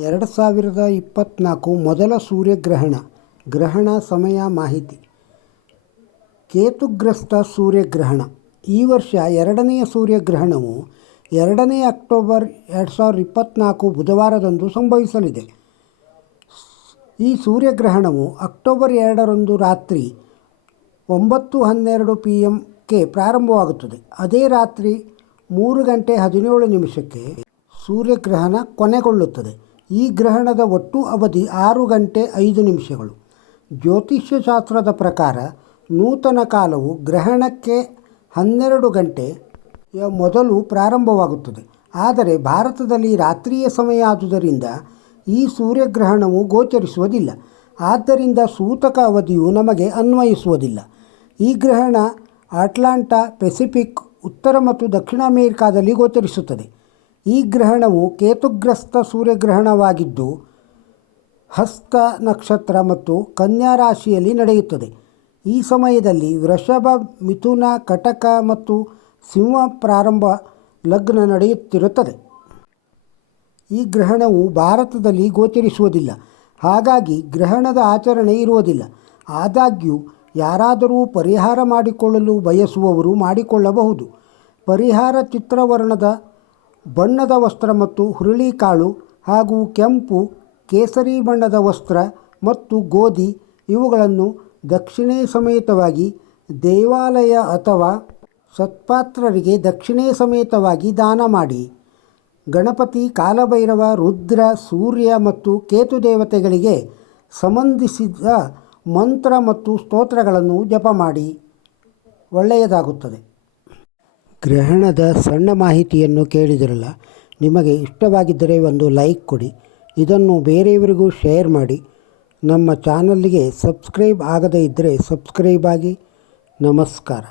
2024 ಮೊದಲ ಸೂರ್ಯಗ್ರಹಣ. ಗ್ರಹಣ ಸಮಯ ಮಾಹಿತಿ. ಕೇತುಗ್ರಸ್ತ ಸೂರ್ಯಗ್ರಹಣ. ಈ ವರ್ಷ ಎರಡನೆಯ ಸೂರ್ಯಗ್ರಹಣವು 2 ಅಕ್ಟೋಬರ್ 2024 ಬುಧವಾರದಂದು ಸಂಭವಿಸಲಿದೆ. ಈ ಸೂರ್ಯಗ್ರಹಣವು ಅಕ್ಟೋಬರ್ 2ರಂದು ರಾತ್ರಿ 9:12 PM ಪ್ರಾರಂಭವಾಗುತ್ತದೆ. ಅದೇ ರಾತ್ರಿ 3:17 ಸೂರ್ಯಗ್ರಹಣ ಕೊನೆಗೊಳ್ಳುತ್ತದೆ. ಈ ಗ್ರಹಣದ ಒಟ್ಟು ಅವಧಿ 6:05. ಜ್ಯೋತಿಷ್ಯ ಶಾಸ್ತ್ರದ ಪ್ರಕಾರ ನೂತನ ಕಾಲವು ಗ್ರಹಣಕ್ಕೆ 12 ಗಂಟೆಯ ಮೊದಲು ಪ್ರಾರಂಭವಾಗುತ್ತದೆ. ಆದರೆ ಭಾರತದಲ್ಲಿ ರಾತ್ರಿಯ ಸಮಯ ಆದುದರಿಂದ ಈ ಸೂರ್ಯಗ್ರಹಣವು ಗೋಚರಿಸುವುದಿಲ್ಲ. ಆದ್ದರಿಂದ ಸೂತಕ ಅವಧಿಯು ನಮಗೆ ಅನ್ವಯಿಸುವುದಿಲ್ಲ. ಈ ಗ್ರಹಣ ಅಟ್ಲಾಂಟಾ, ಪೆಸಿಫಿಕ್, ಉತ್ತರ ಮತ್ತು ದಕ್ಷಿಣ ಅಮೆರಿಕಾದಲ್ಲಿ ಗೋಚರಿಸುತ್ತದೆ. ಈ ಗ್ರಹಣವು ಕೇತುಗ್ರಸ್ತ ಸೂರ್ಯಗ್ರಹಣವಾಗಿದ್ದು ಹಸ್ತ ನಕ್ಷತ್ರ ಮತ್ತು ಕನ್ಯಾ ರಾಶಿಯಲ್ಲಿ ನಡೆಯುತ್ತದೆ. ಈ ಸಮಯದಲ್ಲಿ ವೃಷಭ, ಮಿಥುನ, ಕಟಕ ಮತ್ತು ಸಿಂಹ ಪ್ರಾರಂಭ ಲಗ್ನ ನಡೆಯುತ್ತಿರುತ್ತದೆ. ಈ ಗ್ರಹಣವು ಭಾರತದಲ್ಲಿ ಗೋಚರಿಸುವುದಿಲ್ಲ. ಹಾಗಾಗಿ ಗ್ರಹಣದ ಆಚರಣೆ ಇರುವುದಿಲ್ಲ. ಆದಾಗ್ಯೂ ಯಾರಾದರೂ ಪರಿಹಾರ ಮಾಡಿಕೊಳ್ಳಲು ಬಯಸುವವರು ಮಾಡಿಕೊಳ್ಳಬಹುದು. ಪರಿಹಾರ ಚಿತ್ರವರ್ಣದ ಬಣ್ಣದ ವಸ್ತ್ರ ಮತ್ತು ಹುರುಳಿಕಾಳು ಹಾಗೂ ಕೆಂಪು, ಕೇಸರಿ ಬಣ್ಣದ ವಸ್ತ್ರ ಮತ್ತು ಗೋಧಿ ಇವುಗಳನ್ನು ದಕ್ಷಿಣೆ ಸಮೇತವಾಗಿ ದೇವಾಲಯ ಅಥವಾ ಸತ್ಪಾತ್ರರಿಗೆ ದಕ್ಷಿಣೆ ಸಮೇತವಾಗಿ ದಾನ ಮಾಡಿ. ಗಣಪತಿ, ಕಾಲಭೈರವ, ರುದ್ರ, ಸೂರ್ಯ ಮತ್ತು ಕೇತು ದೇವತೆಗಳಿಗೆ ಸಂಬಂಧಿಸಿದ ಮಂತ್ರ ಮತ್ತು ಸ್ತೋತ್ರಗಳನ್ನು ಜಪ ಮಾಡಿ. ಒಳ್ಳೆಯದಾಗುತ್ತದೆ. ಗ್ರಹಣದ ಸಣ್ಣ ಮಾಹಿತಿಯನ್ನು ಕೇಳಿದಿರಲ್ಲ. ನಿಮಗೆ ಇಷ್ಟವಾಗಿದ್ದರೆ ಒಂದು ಲೈಕ್ ಕೊಡಿ. ಇದನ್ನು ಬೇರೆಯವರಿಗೂ ಶೇರ್ ಮಾಡಿ. ನಮ್ಮ ಚಾನಲ್ಗೆ ಸಬ್ಸ್ಕ್ರೈಬ್ ಆಗದೇ ಇದ್ದರೆ ಸಬ್ಸ್ಕ್ರೈಬ್ ಆಗಿ. ನಮಸ್ಕಾರ.